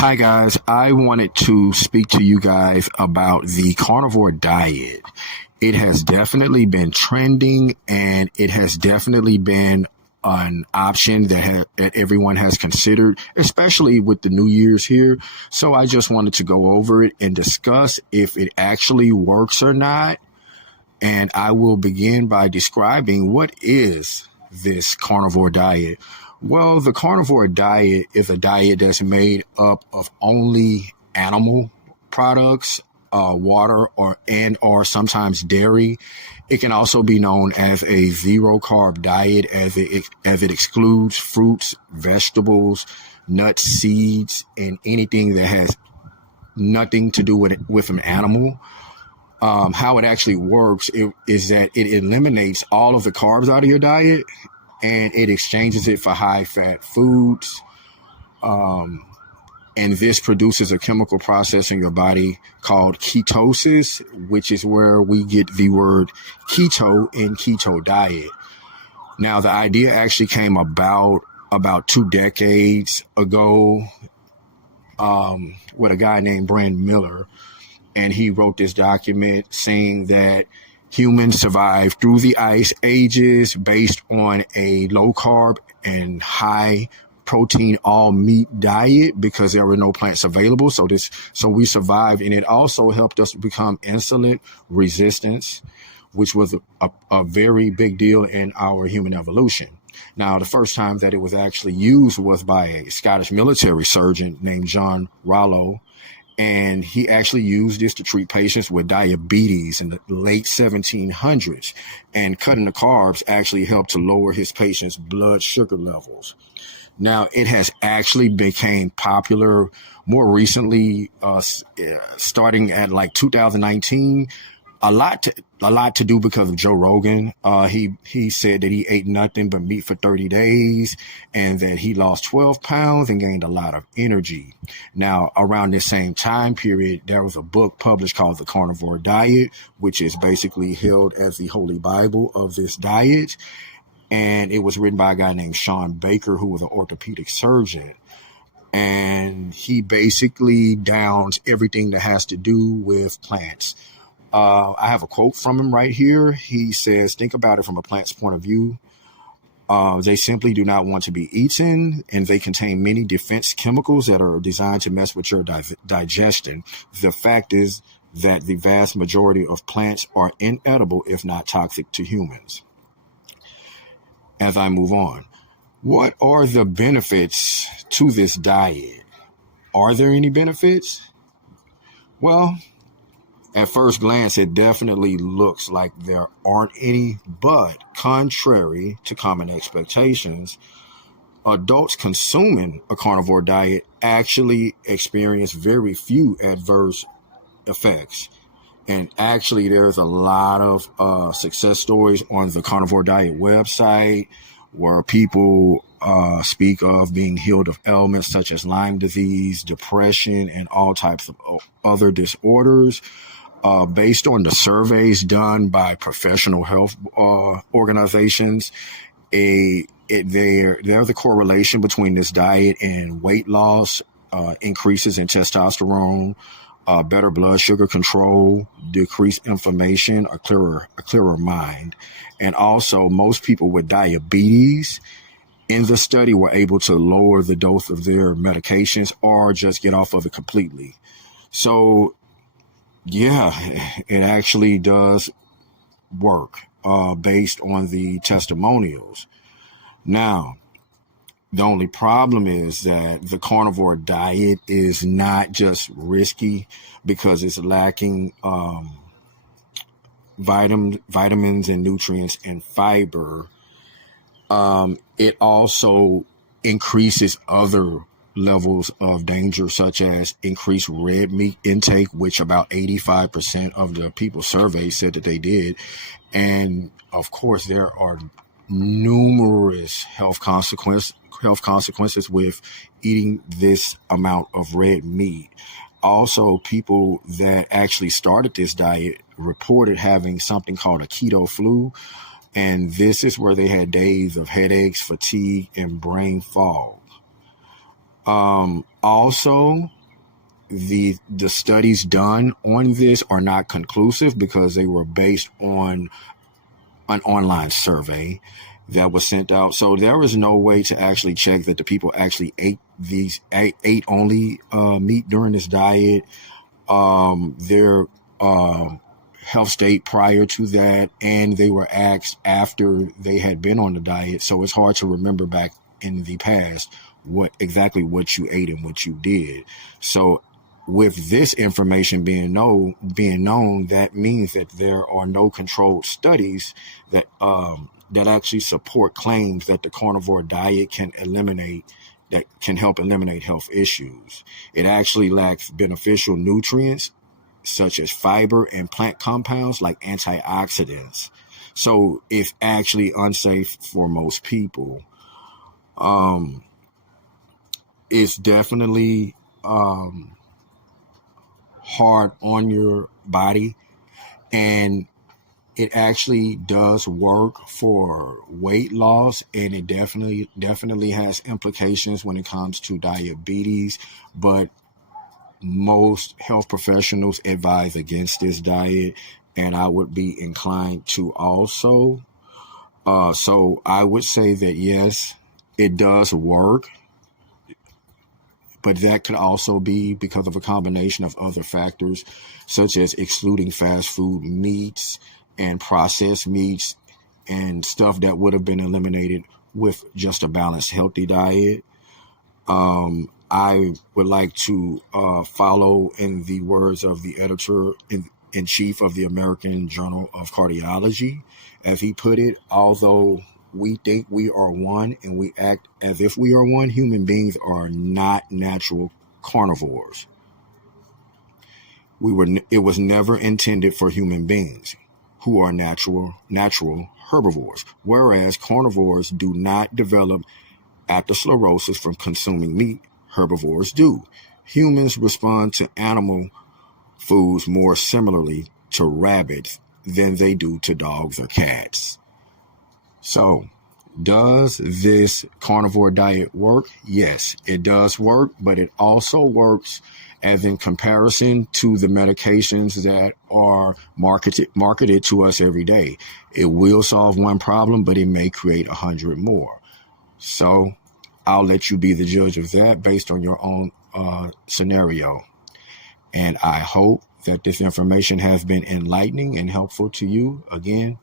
Hi, guys. I wanted to speak to you guys about the carnivore diet. It has definitely been trending and it has definitely been an option that everyone has considered, especially with the New Year's here. So I just wanted to go over it and discuss if it actually works or not. And I will begin by describing what is this carnivore diet. Well, the carnivore diet is a diet that's made up of only animal products, water, or sometimes dairy. It can also be known as a zero carb diet, as it excludes fruits, vegetables, nuts, seeds, and anything that has nothing to do with an animal. How it actually works is that it eliminates all of the carbs out of your diet and it exchanges it for high fat foods. And this produces a chemical process in your body called ketosis, which is where we get the word keto in keto diet. Now, the idea actually came about 2 decades ago with a guy named Brand Miller. And he wrote this document saying that humans survived through the ice ages based on a low carb and high protein all meat diet because there were no plants available. So we survived, and it also helped us become insulin resistance, which was a very big deal in our human evolution. Now, the first time that it was actually used was by a Scottish military surgeon named John Rollo. And he actually used this to treat patients with diabetes in the late 1700s. And cutting the carbs actually helped to lower his patients' blood sugar levels. Now, it has actually become popular more recently, starting at like 2019. A lot to do because of Joe Rogan. He said that he ate nothing but meat for 30 days and that he lost 12 pounds and gained a lot of energy. Now, around this same time period, there was a book published called The Carnivore Diet, which is basically held as the holy Bible of this diet. And it was written by a guy named Sean Baker, who was an orthopedic surgeon. And he basically downs everything that has to do with plants. I have a quote from him right here. He says, think about it from a plant's point of view. They simply do not want to be eaten, and they contain many defense chemicals that are designed to mess with your digestion. The fact is that the vast majority of plants are inedible, if not toxic to humans. As I move on, what are the benefits to this diet? Are there any benefits? Well, at first glance, it definitely looks like there aren't any, but contrary to common expectations, adults consuming a carnivore diet actually experience very few adverse effects. And actually, there's a lot of success stories on the Carnivore Diet website where people speak of being healed of ailments such as Lyme disease, depression, and all types of other disorders. Based on the surveys done by professional health organizations, there's a correlation between this diet and weight loss, increases in testosterone, better blood sugar control, decreased inflammation, a clearer mind. And also, most people with diabetes in the study were able to lower the dose of their medications or just get off of it completely. So, yeah, it actually does work based on the testimonials. Now, the only problem is that the carnivore diet is not just risky because it's lacking vitamins and nutrients and fiber. It also increases other levels of danger, such as increased red meat intake, which about 85% of the people surveyed said that they did. And of course, there are numerous health consequences with eating this amount of red meat. Also, people that actually started this diet reported having something called a keto flu. And this is where they had days of headaches, fatigue, and brain fog. Also, the studies done on this are not conclusive because they were based on an online survey that was sent out. So there was no way to actually check that the people actually ate only meat during this diet. Their health state prior to that, and they were asked after they had been on the diet. So it's hard to remember back in the past what you ate and what you did. So with this information being known, that means that there are no controlled studies that actually support claims that the carnivore diet can help eliminate health issues. It actually lacks beneficial nutrients such as fiber and plant compounds like antioxidants. So it's actually unsafe for most people. It's definitely hard on your body, and it actually does work for weight loss, and it definitely has implications when it comes to diabetes, but most health professionals advise against this diet, and I would be inclined to also. So I would say that yes, it does work, but that could also be because of a combination of other factors, such as excluding fast food meats and processed meats and stuff that would have been eliminated with just a balanced, healthy diet. I would like to follow in the words of the editor-in-chief of the American Journal of Cardiology, as he put it, although we think we are one and we act as if we are one, human beings are not natural carnivores. It was never intended for human beings who are natural herbivores, whereas carnivores do not develop atherosclerosis from consuming meat. Herbivores do. Humans respond to animal foods more similarly to rabbits than they do to dogs or cats. So, does this carnivore diet work? Yes, it does work, but it also works as in comparison to the medications that are marketed to us every day. It will solve one problem, but it may create 100 more. So, I'll let you be the judge of that based on your own scenario. And I hope that this information has been enlightening and helpful to you. Again,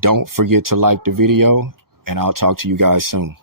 don't forget to like the video, and I'll talk to you guys soon.